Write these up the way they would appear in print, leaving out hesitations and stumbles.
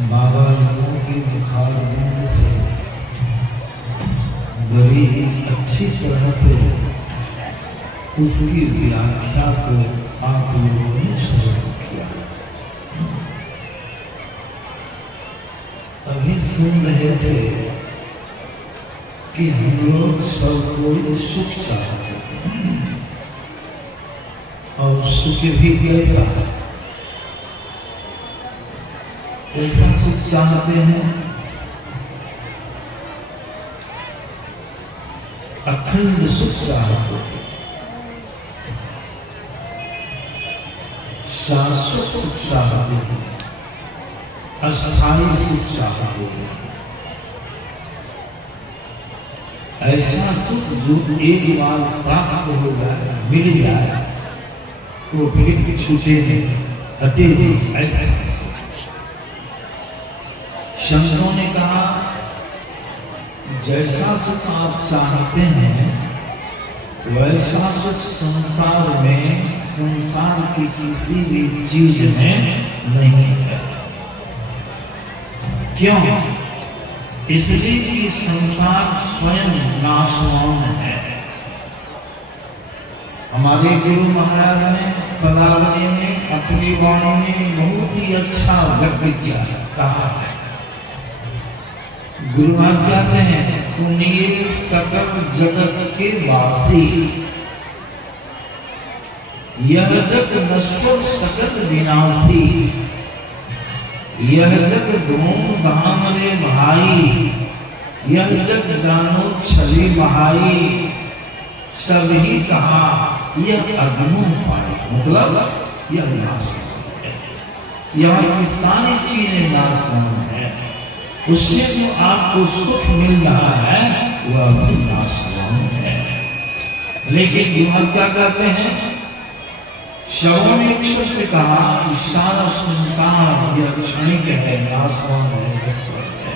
बाबा लोगों के मुखार बूंद से बड़ी अच्छी तरह से उसकी व्याख्या को आप लोगों ने श्रवण किया। अभी सुन रहे थे कि हम लोग सब कोई सुख चाहते हैं और सुख भी कैसा है, कैसा सुख चाहते हैं? अखंड सुख चाहते हैं, शाश्वत सुख चाहते हैं, अस्थायी सुख चाहते हैं। ऐसा सुख जो एक बार प्राप्त हो जाए, मिल जाए तो फिर छूटे नहीं, हटे नहीं, ऐसा सुख। शंकरों ने कहा जैसा सुख आप चाहते हैं वैसा सुख संसार में, संसार की किसी भी चीज में नहीं है। क्यों? इसलिए कि संसार स्वयं नाशवान है। हमारे गुरु महाराज ने पदावली में अपनी वाणी में बहुत ही अच्छा व्यक्त किया, कहा है। गुरु महाराज कहते हैं, सुनिए सकल जगत के वासी, यह जग नश्वर सकल विनाशी, यह जग धूम धाम रे भाई, यह जग जानो छवि बहाई, सभी कहा यह अग्नि पाई। मतलब यह नाश है, यहाँ की सारी चीजें नाशवान है। उससे जो आपको सुख मिल रहा है वह भी नाशवान है। लेकिन युवराज क्या कहते हैं? शवमेक्षु से कहा सारा संसार यह क्षणिक है, नाशवान है, नश्वर है।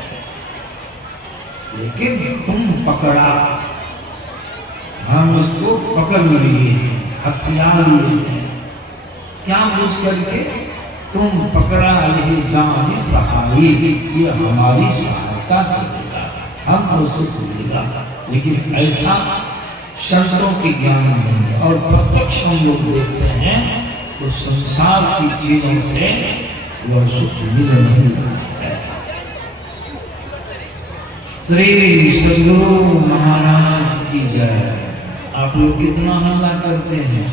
लेकिन तुम पकड़ा, हम इसको पकड़ लिए, हथियार लिए, क्या बुझ करके? तुम पकड़ा ये जानी सहाई, ये हमारी सहायता करेगा, हमको सुख मिलेगा। लेकिन ऐसा संतों के ज्ञान नहीं, और प्रत्यक्ष हम लोग देखते हैं तो संसार की चीजों से वह सुख मिल नहीं रहा है। श्री सद्गुरु महाराज की जय। आप लोग कितना हल्ला करते हैं?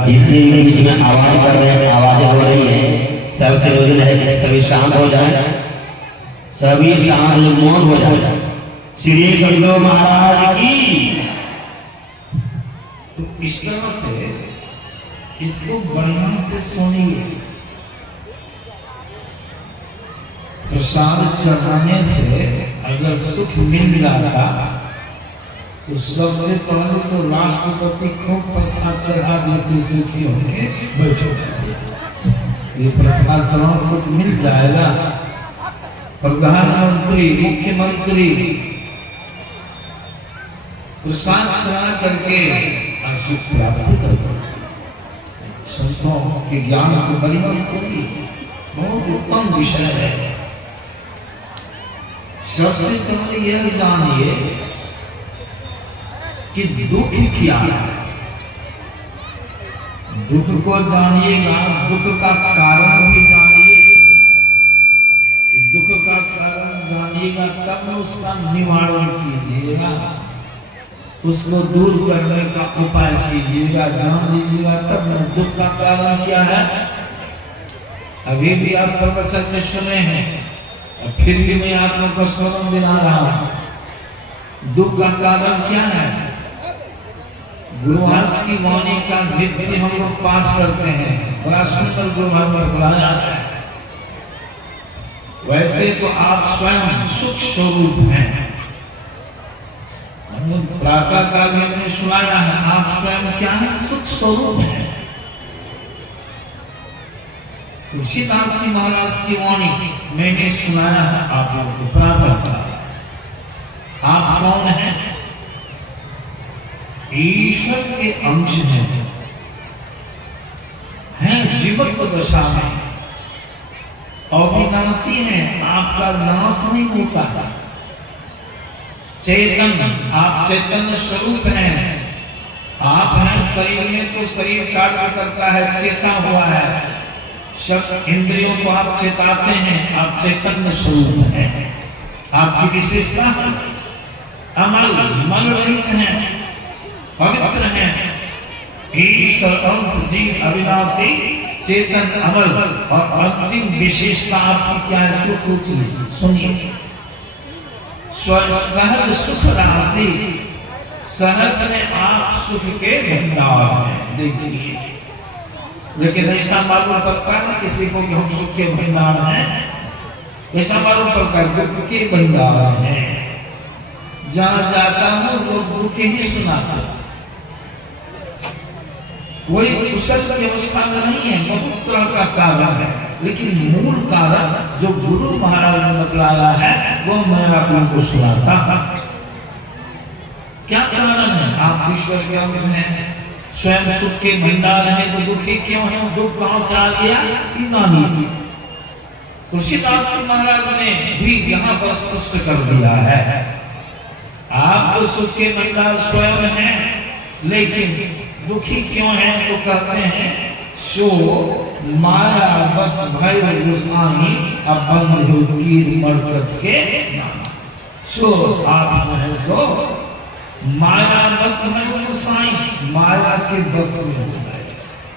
जितने बीच में आवाज कर रहे हैं, आवाजें हो रही है, सबसे निवेदन है कि सभी शांत हो जाए, सभी शांत मौन हो जाए। श्री सद्गुरु महाराज की। तो इस तरह से इसको बढ़िया से सुनिए। प्रसाद चढ़ाने से अगर सुख मिल जाता तो सबसे पहले तो राष्ट्रपति खूब प्रसाद चढ़ा देते, सुखी होंगे, बैठो। ये प्रसाद सुख मिल जाएगा। प्रधानमंत्री, मुख्यमंत्री प्रसाद चढ़ा करके सुख प्राप्त करते। संतों के ज्ञान को बढ़िया सुनिए, बहुत उत्तम विषय है। सबसे पहले यह जानिए कि दुख क्या है। दुख को जानिएगा, दुख का कारण भी जानिए। दुख का कारण जानिएगा तब उसका निवारण कीजिएगा, उसको दूर करने का उपाय कीजिएगा, जान लीजिएगा तब न। दुख का कारण क्या है? अभी भी आप प्रवचन से सुने हैं, फिर भी मैं आप लोगों को स्मरण दिला रहा हूं। दुख का कारण क्या है? गुरुवास की वाणी का नित्य हम लोग पाठ करते हैं, बड़ा सुंदर जो भगवान बताया है। वैसे तो आप स्वयं सुख स्वरूप हैं। प्रातः काल में हमने सुनाया है, आप स्वयं क्या है? सुख स्वरूप हैं। तुलसीदास जी महाराज की वाणी मैंने सुनाया है आप लोगों को प्रातः काल। आप कौन हैं? ईश्वर के अंश हैं जीवत्व दशा में। अविनाशी है, आपका नाश नहीं होता। चेतन, आप चैतन्य स्वरूप हैं। आप हैं शरीर में तो शरीर कार्य करता है, चेता हुआ है। सब इंद्रियों को आप चेताते हैं, आप चैतन्य स्वरूप हैं। आपकी विशेषता है अमल, मल रहित हैं, पवित्र हैं। ईश्वर अंश जीव अविनाशी चेतन अमल। और अंतिम विशेषता आपकी क्या है, सोचिए, सुनिए। सहज सुख राशि, सहज में आप सुख के भंडार हैं। देखिए, लेकिन ऐसा मालूम पड़ता है किसी को कि हम सुख के भंडार हैं, ऐसा मालूम पड़ता है दुख के भंडार हैं। जहां जाता हूं लोग दुख ही सुनाते, कोई कुशल की अवस्था में नहीं है, बहुत तरह का कारण है। लेकिन मूल कारण जो गुरु महाराज ने बतलाया है वो मैं आप लोगों को सुनाता हूं। क्या कारण है? आप ईश्वर के अंश हैं, स्वयं सुख के भंडार हैं, तो दुखी क्यों है? दुख कहां से आ गया? इनानी। तुलसीदास जी महाराज ने भी यहाँ पर स्पष्ट कर दिया है, आप तो सुख के भंडार स्वयं हैं, लेकिन दुखी क्यों हैं? तो कहते हैं सो माया बस भय गुसाई अबंध हो कीर मरकत के नाम। सो आप जो है सो माया बस भय गुसाई, माया के बस में हो गए।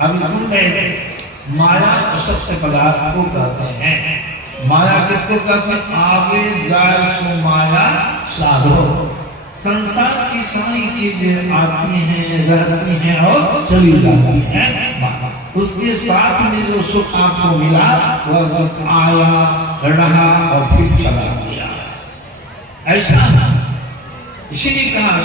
अभी सुन रहे थे, माया सबसे पदार्थ को कहते हैं। माया किसको कहते हैं? आवे जाए सो माया साधो। संसार की सारी चीजें आती हैं, रहती हैं और चली जाती हैं। उसके साथ में जो सुख आपको मिला वह सुख आया, रहा और फिर चला गया। ऐसा इसीलिए कहा